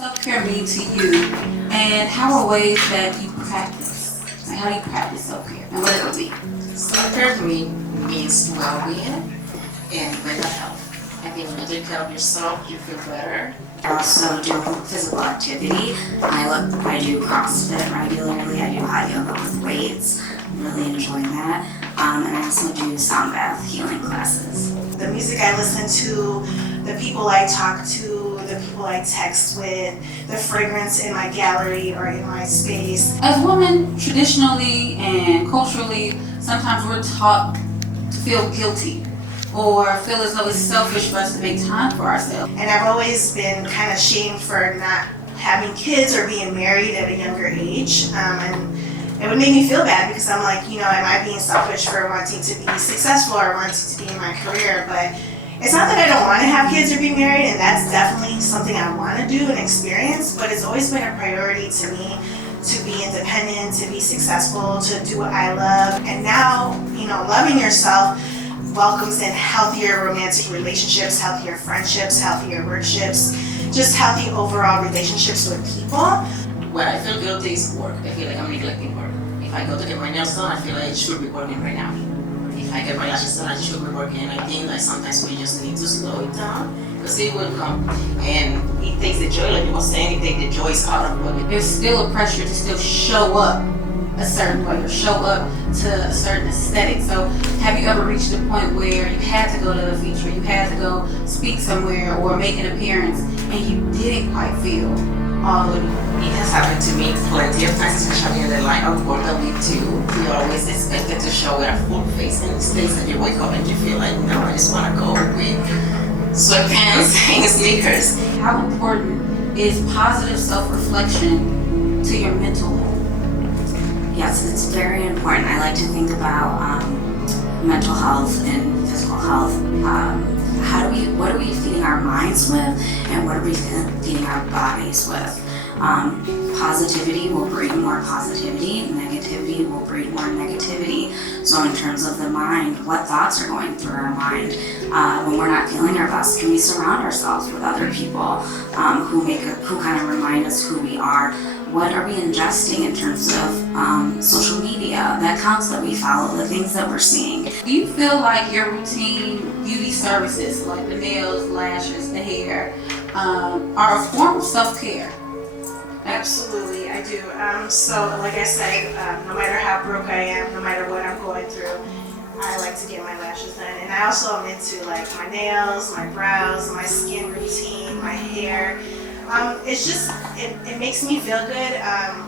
self-care mean to you, and how are ways that you practice? Like, how do you practice self-care, and what it be? Self-care to me means well-being and mental health. I think when you take care of yourself, you feel better. I also do physical activity. I do CrossFit regularly. I do hot yoga with weights. I'm really enjoying that. And I also do sound bath healing classes. The music I listen to, the people I talk to, the people I text with, the fragrance in my gallery or in my space. As women, traditionally and culturally, sometimes we're taught to feel guilty or feel as though it's selfish for us to make time for ourselves. And I've always been kind of shamed for not having kids or being married at a younger age. And it would make me feel bad because I'm like, am I being selfish for wanting to be successful or wanting to be in my career? But it's not that I don't want to have kids or be married, and that's definitely something I want to do and experience, but it's always been a priority to me to be independent, to be successful, to do what I love. And now, loving yourself welcomes in healthier romantic relationships, healthier friendships, healthier workships, just healthy overall relationships with people. When I feel guilty is work. I feel like I'm neglecting work. If I go to get my nails done, I feel like I should be working right now. If I get my lashes done, I should be working. And I think that sometimes we just need to slow it down because it will come. And it takes the joy, like you were saying, it takes the joy out of work. There's still a pressure to still show up a certain way or show up to a certain aesthetic. So have you ever reached a point where you had to go to a feature, you had to go speak somewhere or make an appearance and you didn't quite feel all the way? It has happened to me plenty of times, especially in the line of work that we do. You're always expected to show with a full face, and it's days that you wake up and you feel like, no, I just want to go with sweatpants and sneakers. How important is positive self-reflection to your mental health? Yes, it's very important. I like to think about mental health and physical health. What are we feeding our minds with, and what are we feeding our bodies with? Positivity will breed more positivity, negativity will breed more negativity. So in terms of the mind, what thoughts are going through our mind? When we're not feeling our best, can we surround ourselves with other people who kind of remind us who we are? What are we ingesting in terms of social media, the accounts that we follow, the things that we're seeing? Do you feel like your routine beauty services, like the nails, lashes, the hair, are a form of self-care? Absolutely, I do. So like I said, no matter how broke I am, no matter what I'm going through, I like to get my lashes done. And I also am into like my nails, my brows, my skin routine, my hair. It's just, it makes me feel good.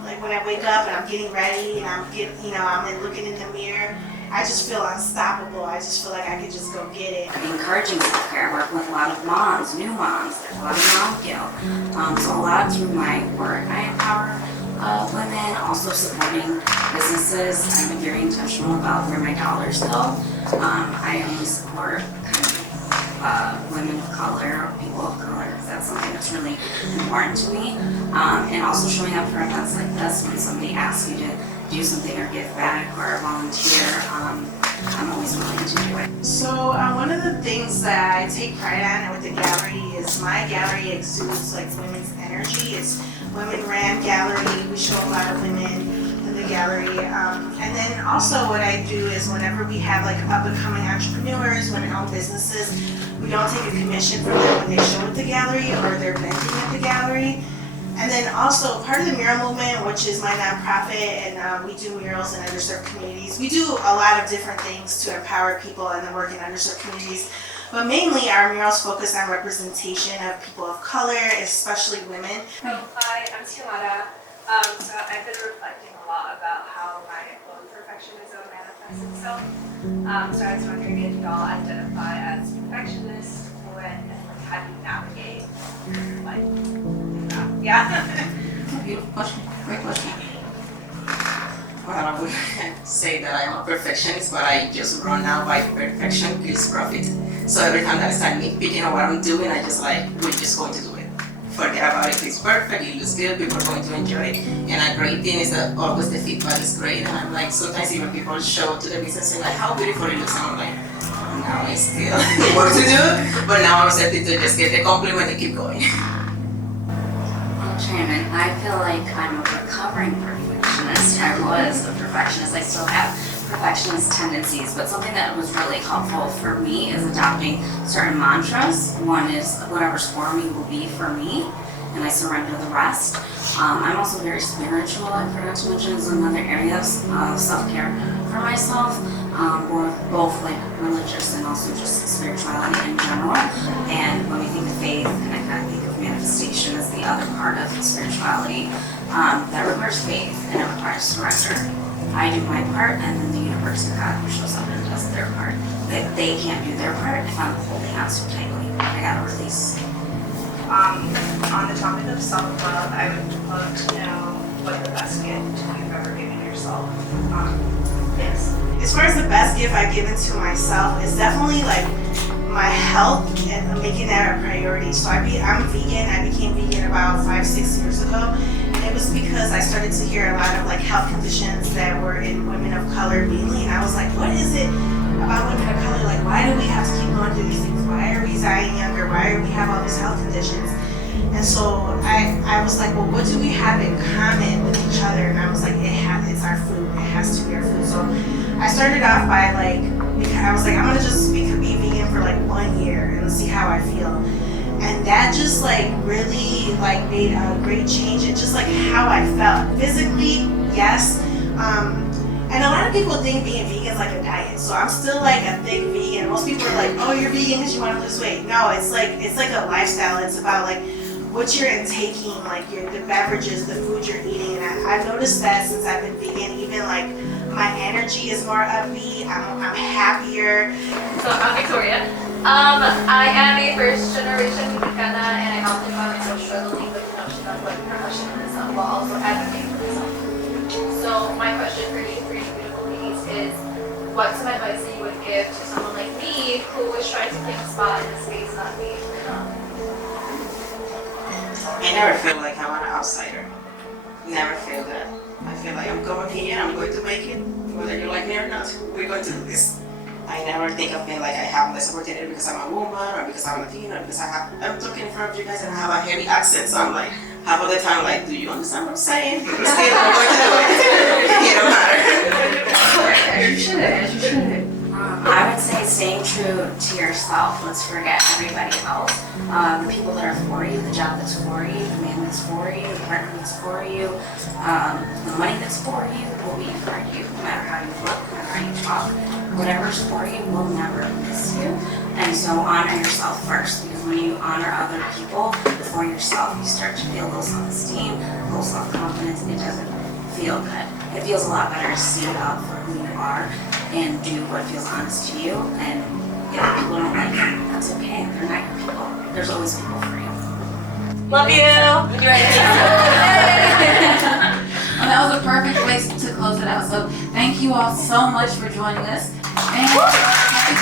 Like when I wake up and I'm getting ready and I'm looking in the mirror, I just feel unstoppable. I just feel like I could just go get it. I'm encouraging self-care. I work with a lot of moms, new moms. There's a lot of mom guilt. So a lot through my work, I empower women, also supporting businesses. I'm very intentional about where my dollars go. I only support women of color or people of color because that's something that's really important to me. And also showing up for events like this when somebody asks you to do something or give back or volunteer, I'm always willing to do it. So one of the things that I take pride on with the gallery is my gallery exudes like women's energy. It's women ran gallery. We show a lot of women in the gallery. And then also what I do is whenever we have like up and coming entrepreneurs, women-owned businesses, we don't take a commission from them when they show at the gallery or they're vending at the gallery. And then also part of the mural movement, which is my nonprofit, and we do murals in underserved communities. We do a lot of different things to empower people and the work in underserved communities. But mainly our murals focus on representation of people of color, especially women. Hi, I'm Tiana. So I've been reflecting a lot about how my own perfectionism manifests itself. So I was wondering if y'all identify as perfectionists and how do you navigate life? Yeah. Beautiful question. Great question. Well, I would say that I am a perfectionist, but I just run out by perfection kills profit. So every time that I start nitpicking on what I'm doing, I just like, we're just going to do it. Forget about it. If it's perfect, it looks good, people are going to enjoy it. And a great thing is that always the feedback is great. And I'm like, sometimes even people show up to the business and like, how beautiful it looks. And I'm like, now I still work to do. But now I'm accepted to just get the compliment and keep going. chime in. I feel like I'm a recovering perfectionist. I was a perfectionist. I still have perfectionist tendencies, but something that was really helpful for me is adopting certain mantras. One is whatever's for me will be for me, and I surrender the rest. I'm also very spiritual. I forgot to mention is another area of self-care for myself, or both like religious and also just spirituality in general. And when we think of faith, and I kind of think of manifestation as the other part of spirituality, that requires faith and it requires surrender. I do my part, and then the universe and God shows up and does their part. They can't do their part if I'm holding on so tightly. I gotta release. On the topic of self-love, I would love to know what the best gift you've ever given yourself is. As far as the best gift I've given to myself is definitely like my health and making that a priority. So I'm vegan. I became vegan about 5-6 years ago. And it was because I started to hear a lot of like health conditions that were in women of color mainly. And I was like, what is it about women of color? Like, why do we have to keep going through these things? Why are we dying younger? Why do we have all these health conditions? And so I was like, well, what do we have in common with each other? And I was like, it's our food. It has to be our food. So I started off by like, I was like, I'm gonna just be vegan for like 1 year and see how I feel. And that just like really like made a great change in just like how I felt. Physically, yes. And a lot of people think being vegan is like a diet. So I'm still like a thick vegan. Most people are like, oh, you're vegan because you want to lose weight. No, it's like a lifestyle. It's about like what you're intaking, like the beverages, the food you're eating. And I've noticed that since I've been vegan, even like my energy is more upbeat. I'm happier. So I'm Victoria. I am a first generation Mexicana, and I often find myself struggling with the notion of like professionalism while also advocating for myself. So my question for you three beautiful ladies is, what's some advice that you would give to someone like me who was trying to take a spot in the space not being enough? I never feel like I'm an outsider. Never feel that. I feel like I'm going here, I'm going to make it, whether you like me or not. We're going to do this. I never think of me like I have less opportunity because I'm a woman or because I'm Latina, because I'm talking in front of you guys and I have a heavy accent, so I'm like, half of the time, like, do you understand what I'm saying? But still, I'm going to do it. It don't matter. As you should. I would say staying true to yourself. Let's forget everybody else. The people that are for you, the job that's for you, the man that's for you, the partner that's for you, the money that's for you will be for you, no matter how you look, no matter how you talk. Whatever's for you will never miss you. And so honor yourself first, because when you honor other people before yourself, you start to feel low self-esteem, low self-confidence. It doesn't feel good. It feels a lot better to stand up for who you are and do what feels honest to you. And if people don't like you, that's okay. They're not your people. There's always people for you. Love you! Well, that was a perfect place to close it out. So thank you all so much for joining us. And happy